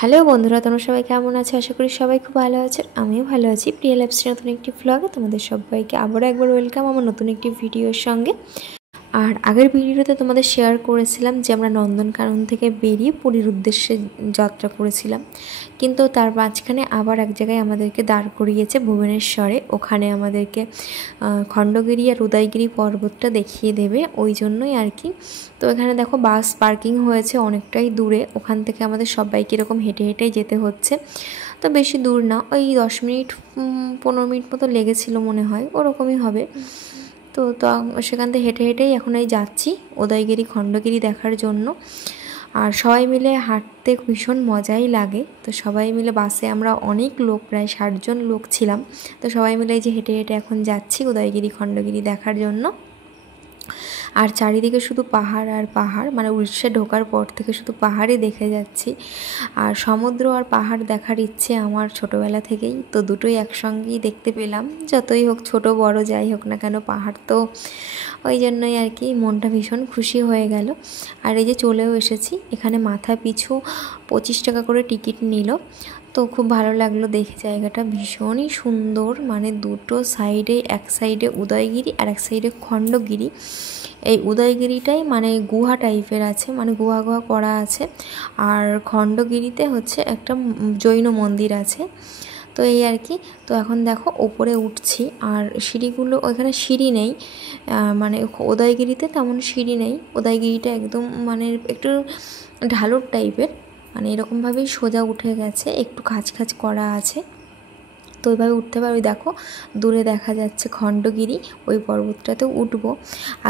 Hello বন্ধুরা, তোমরা সবাই কেমন আছো? আশা করি সবাই খুব ভালো আছে। আমিও ভালো আছি। প্রিয়া লাইফস্টাইল নতুন একটি ব্লগে তোমাদের সবাইকে আবারও একবার ওয়েলকাম আমার নতুন একটি ভিডিওর সঙ্গে। আর আগের ভিডিওতে তোমাদের শেয়ার করেছিলাম যে আমরা নন্দনকানন থেকে বেরিয়ে পুরীর উদ্দেশ্যে যাত্রা করেছিলাম, কিন্তু তার মাঝখানে আবার এক জায়গায় আমাদেরকে দাঁড় করিয়েছে ভুবনেশ্বরে। ওখানে আমাদেরকে খণ্ডগিরি আর উদয়গিরি পর্বতটা দেখিয়ে দেবে, ওই জন্যই আর কি। তো এখানে দেখো বাস পার্কিং হয়েছে অনেকটাই দূরে, ওখান থেকে আমাদের সবাইকে এরকম হেঁটে হেঁটেই যেতে হচ্ছে। তো বেশি দূর না, ওই 10 মিনিট 15 মিনিট মতো লেগেছিল মনে হয়, ওরকমই হবে। তো সেখান থেকে হেঁটে হেঁটেই এখন এই যাচ্ছি উদয়গিরি খণ্ডগিরি দেখার জন্য। আর সবাই মিলে হাঁটতে ভীষণ মজাই লাগে। তো সবাই মিলে বাসে আমরা অনেক লোক, প্রায় 60 জন লোক ছিলাম। তো সবাই মিলে যে হেঁটে হেঁটে এখন যাচ্ছি উদয়গিরি খণ্ডগিরি দেখার জন্য। আর চারিদিকে শুধু পাহাড় আর পাহাড়, মানে উড়িষ্যা ঢোকার পর থেকে শুধু পাহাড়ই দেখে যাচ্ছি। আর সমুদ্র আর পাহাড় দেখার ইচ্ছে আমার ছোটোবেলা থেকেই, তো দুটোই একসঙ্গেই দেখতে পেলাম। যতই হোক, ছোট বড় যাই হোক না কেন, পাহাড় তো ওই জন্যই আর কি মনটা ভীষণ খুশি হয়ে গেল। আর এই যে চলেও এসেছি, এখানে মাথা পিছু 25 টাকা করে টিকিট নিল। তো খুব ভালো লাগলো দেখে, জায়গাটা ভীষণই সুন্দর। মানে দুটো সাইডে, এক সাইডে উদয়গিরি আর এক সাইডে খণ্ডগিরি। এই উদয়গিরিটাই মানে গুহা টাইপের আছে, মানে গুহা গুহা করা আছে। আর খণ্ডগিরিতে হচ্ছে একটা জৈন মন্দির আছে। তো এই আর কি। তো এখন দেখো ওপরে উঠছি, আর সিঁড়িগুলো, ওইখানে সিঁড়ি নেই, মানে উদয়গিরিতে তেমন সিঁড়ি নেই। উদয়গিরিটা একদম মানে একটু ঢালুর টাইপের, মানে এরকমভাবেই সোজা উঠে গেছে, একটু খাঁজ খাঁজ করা আছে। তো ওইভাবে উঠতে পারে। ওই দেখো দূরে দেখা যাচ্ছে খণ্ডগিরি, ওই পর্বতটাতে উঠবো।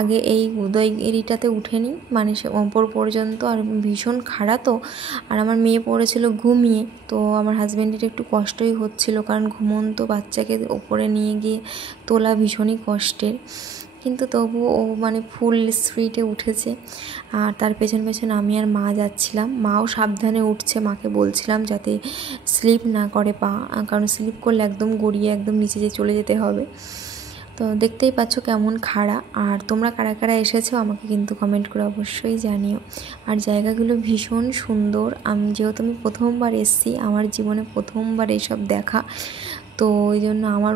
আগে এই উদয়গিরিটাতে উঠে নিই, মানে সে ওপর পর্যন্ত। আর ভীষণ খাড়া তো, আর আমার মেয়ে পড়েছিল ঘুমিয়ে। তো আমার হাজব্যান্ডের একটু কষ্টই হচ্ছিল, কারণ ঘুমন্ত বাচ্চাকে ওপরে নিয়ে গিয়ে তোলা ভীষণই কষ্টের। কিন্তু তবুও ও মানে ফুল স্পিডে উঠেছে। আর তার পেছন পেছন আমি আর মা যাচ্ছিলাম। মাও সাবধানে উঠছে, মাকে বলছিলাম যাতে স্লিপ না করে পা, কারণ স্লিপ করলে একদম গড়িয়ে একদম নিচে চলে যেতে হবে। তো দেখতেই পাচ্ছ কেমন খাড়া। আর তোমরা কারা কারা এসেছো আমাকে কিন্তু কমেন্ট করে অবশ্যই জানিও। আর জায়গাগুলো ভীষণ সুন্দর। যেহেতু আমি প্রথমবার এসেছি, আমার জীবনে প্রথমবার এইসব দেখা, তো ওই জন্য আমার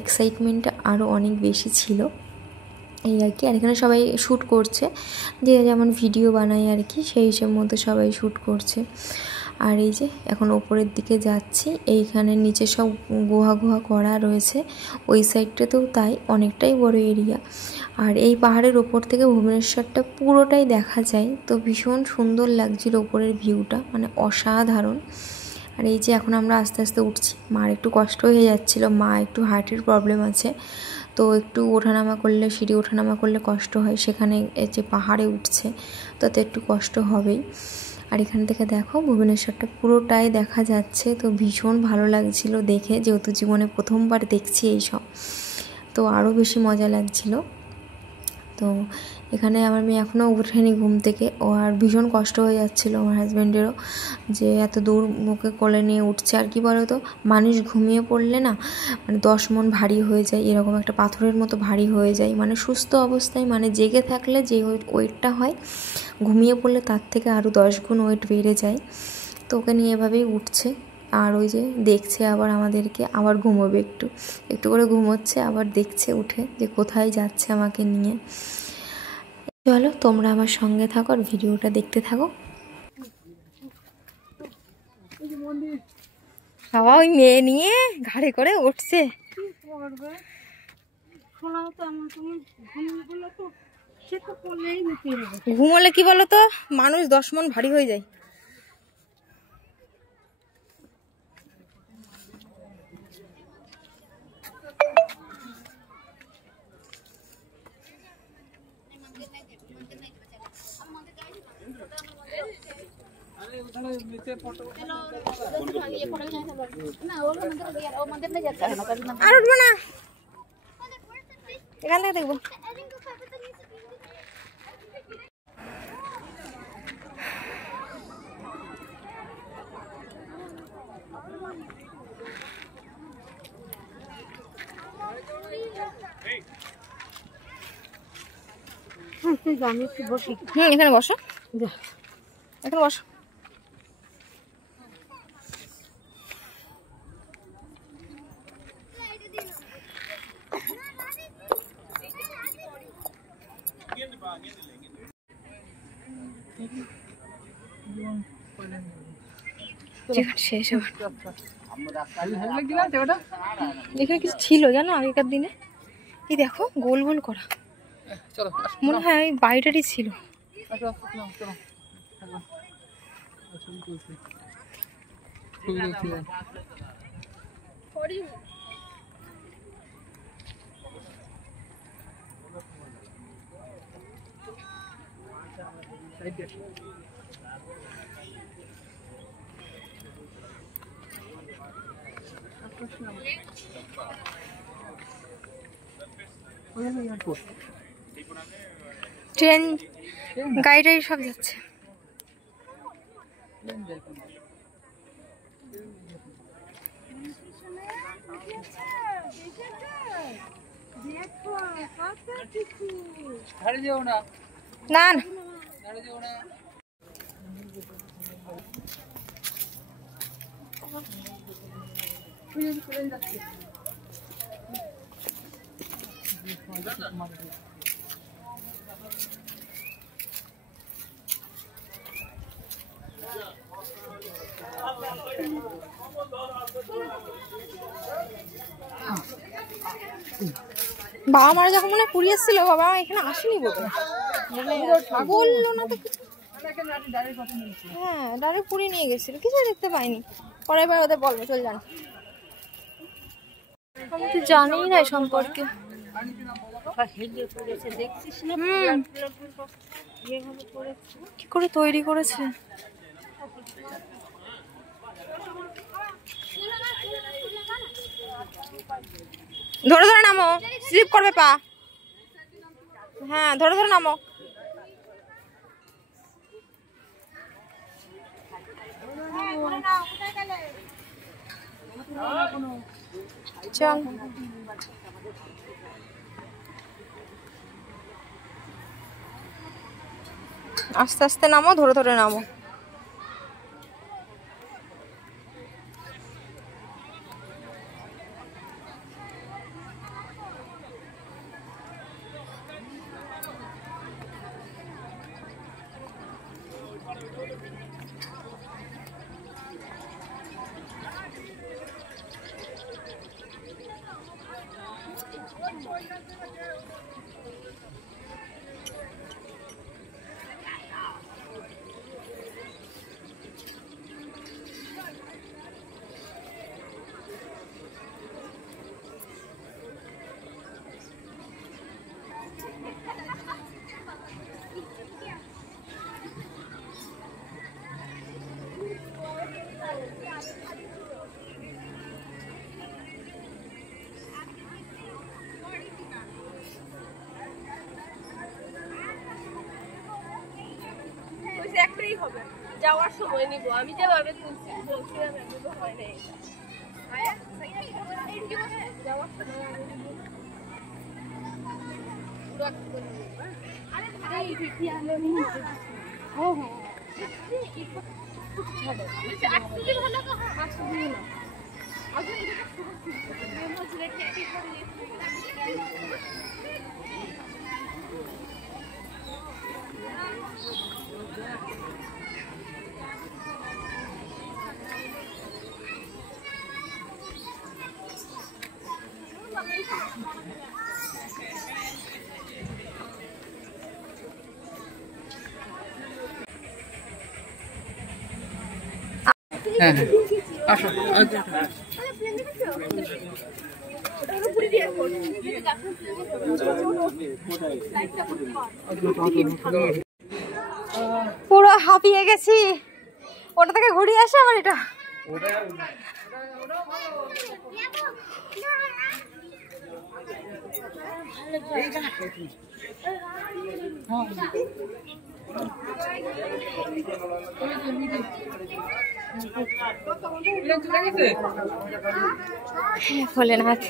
এক্সাইটমেন্টটা আরও অনেক বেশি ছিল এই আর কি। আর এখানে সবাই শ্যুট করছে, যে যেমন ভিডিও বানায় আর কি, সেই হিসেব মতো সবাই শ্যুট করছে। আর এই যে এখন ওপরের দিকে যাচ্ছি, এইখানে নিচে সব গুহা গুহা করা রয়েছে, ওই সাইডটাতেও তাই, অনেকটাই বড় এরিয়া। আর এই পাহাড়ের ওপর থেকে ভুবনেশ্বরটা পুরোটাই দেখা যায়। তো ভীষণ সুন্দর লাগছিল ওপরের ভিউটা, মানে অসাধারণ। আর এই যে এখন আমরা আস্তে আস্তে উঠছি। মার একটু কষ্ট হয়ে যাচ্ছিল, মা একটু হার্টের প্রবলেম আছে, তো একটু ওঠানামা করলে, সিঁড়ি ওঠানামা করলে কষ্ট হয়। সেখানে যে পাহাড়ে উঠছে, তাতে একটু কষ্ট হবেই। আর এখান থেকে দেখো ভুবনেশ্বরটা পুরোটাই দেখা যাচ্ছে। তো ভীষণ ভালো লাগছিল দেখে, যেহেতু জীবনে প্রথমবার দেখছি এইসব, তো আরও বেশি মজা লাগছিল। তো এখানে আমার মেয়ে এখনও ওঠেনি ঘুম থেকে, ও আর ভীষণ কষ্ট হয়ে যাচ্ছিলো আমার হাজব্যান্ডেরও, যে এত দূর মুখে কোলে নিয়ে উঠছে। আর কি বলো তো, মানুষ ঘুমিয়ে পড়লে না, মানে 10 মণ ভারী হয়ে যায়, এরকম একটা পাথরের মতো ভারী হয়ে যায়। মানে সুস্থ অবস্থায়, মানে জেগে থাকলে যে ওয়েটটা হয়, ঘুমিয়ে পড়লে তার থেকে আরও 10 গুণ ওয়েট বেড়ে যায়। তো ওকে নিয়ে এভাবেই উঠছে। আর ওই যে দেখছে আবার আমাদেরকে, আবার ঘুমোবে, একটু একটু করে ঘুমোচ্ছে, আবার দেখছে উঠে যে কোথায় যাচ্ছে আমাকে নিয়ে। চলো তোমরা আমার সঙ্গে থাকো আর ভিডিওটা দেখতে থাকো। বাবা ওই মেয়ে নিয়ে ঘাড়ে করে উঠছে। ঘুমোলে কি বলো তো, মানুষ 10 মণ ভারী হয়ে যায়। আর উঠবো না, এখান থেকে দেখবো। এখানে বসো, এখানে বসো। শেষ আবার এখানে কিছু ছিল জানো আগেকার দিনে। এই দেখো গোল গোল করা, মনে হয় ওই বাড়িটারই ছিল। ট্রেন গাড়ি টাড়ি সব যাচ্ছে। না না বাবা মারা যখন মনে পুরী এসেছিল, বাবা এখানে আসেনি বললো না তো কিছু। হ্যাঁ ডাইরেক্ট পুরী নিয়ে গেছিল, কিছু দেখতে পাইনি। পরের বার ওদের বলবো, চল জান। আমি তো জানিই না সম্পর্কে। কি করে তৈরি করেছে? ধরে ধরে নামো, স্লিপ করবে পা। হ্যাঁ ধরে ধরে নামো। চল আস্তে আস্তে নামো, ধরে ধরে নামো। একটাই হবে, যাওয়ার সময় নিব। আমি যেভাবে তুলছি হয় নাই, যাওয়ার সময় পুরো হাঁপিয়ে গেছি। ওটা থেকে ঘুরিয়ে আসে আমার এটা। ভোলেনাথ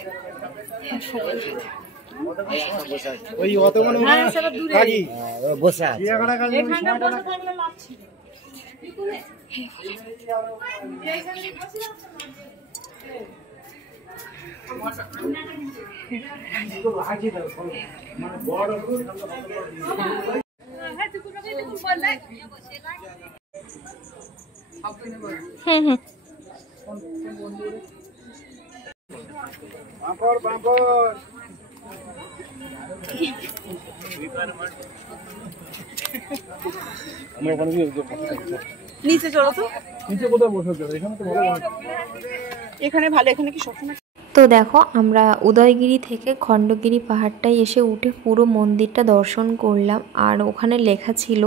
ওই অত মনে কাকি বসে আছে এখানে বসে থাকলে লাভ ছিল। মানে বড় হ্যাঁ হুম হুম। নিচে চলো তো, নিচে কোথায় বসে যাবে? এখানে তো ভালো, এখানে ভালো, এখানে কি সবসময়। তো দেখো আমরা উদয়গিরি থেকে খণ্ডগিরি পাহাড়টায় এসে উঠে পুরো মন্দিরটা দর্শন করলাম। আর ওখানে লেখা ছিল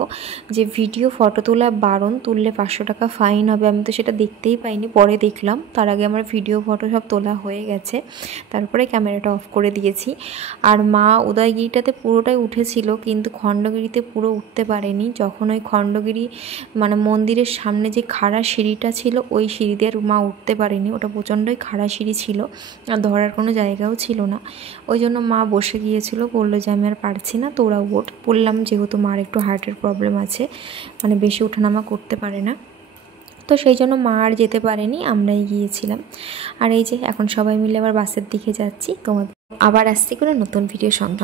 যে ভিডিও ফটো তোলা বারণ, তুললে 500 টাকা ফাইন হবে। আমি তো সেটা দেখতেই পাইনি, পরে দেখলাম। তার আগে আমার ভিডিও ফটো সব তোলা হয়ে গেছে, তারপরে ক্যামেরাটা অফ করে দিয়েছি। আর মা উদয়গিরিটাতে পুরোটাই উঠেছিল, কিন্তু খণ্ডগিরিতে পুরো উঠতে পারেনি। যখন ওই খণ্ডগিরি মানে মন্দিরের সামনে যে খাড়া সিঁড়িটা ছিল, ওই সিঁড়ি দিয়ে আর মা উঠতে পারেনি। ওটা প্রচণ্ডই খাড়া সিঁড়ি ছিল, আর ধরার কোনো জায়গাও ছিল না। ওই জন্য মা বসে গিয়েছিল, বললো যে আমি আর পারছি না, তোরা ওঠ। বললাম যেহেতু মার একটু হার্টের প্রবলেম আছে, মানে বেশি ওঠানামা করতে পারে না, তো সেই জন্য মা আর যেতে পারেনি, আমরাই গিয়েছিলাম। আর এই যে এখন সবাই মিলে আবার বাসের দিকে যাচ্ছি। তোমাদের আবার আসছি কোনো নতুন ভিডিও সঙ্গে।